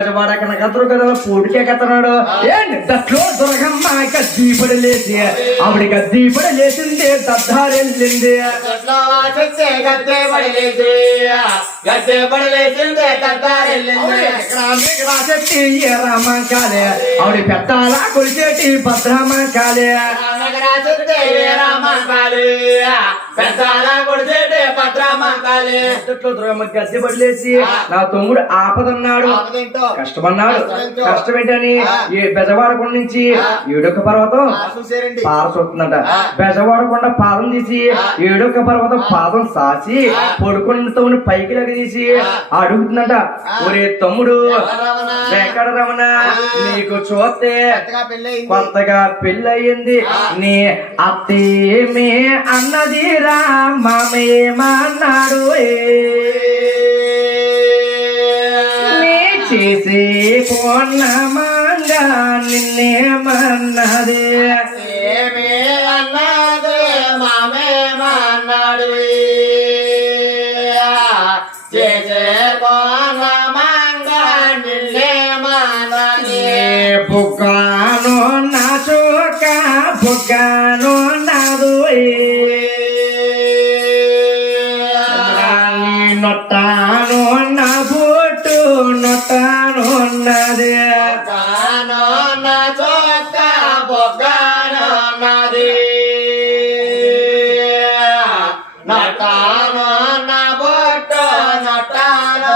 వాడకన కథరు కదా పూడికే కథనాడు ఏంటో దొరకమ్మ గద్దీపడి లేచి ఆవిడ గద్దీపడి లేచింది దద్దారెళ్ళింది చెట్టి రామంకాలే ఆవిడ పెద్దాలా కొలిచేటి భద్రామంకాలే గద్దెపడి లేచి నా తమ్ముడు ఆపదన్నాడు కష్టమన్నాడు కష్టమేంటని బెజవాడకొండ నుంచి ఏడొక్క పర్వతం పార చూస్తుందంట బెజవాడకొండ పాదం తీసి ఏడొక్క పర్వతం పాదం సాచి పడుకున్న పైకి లగ తీసి అడుగుతుందంట ఒరే తమ్ముడు వెంకటరమణ నీకు చూస్తే కొత్తగా పెళ్ళయింది నీ అత్తేమే అన్నది రా మామేమన్నాడు చేసి పూర్ణమంగా నిన్నేమన్నది అన్నది మామేమన్నాడు చేసే పూర్ణమంగా నిన్నేమన్నది బుగ్గాను నా చూక బుగ్గాను నాదు నొట్టాను నా బొట్టు నొట్టాను ఉన్నది నా చోట బొగ్గాను నది నటాను నా బొట్టు నటాను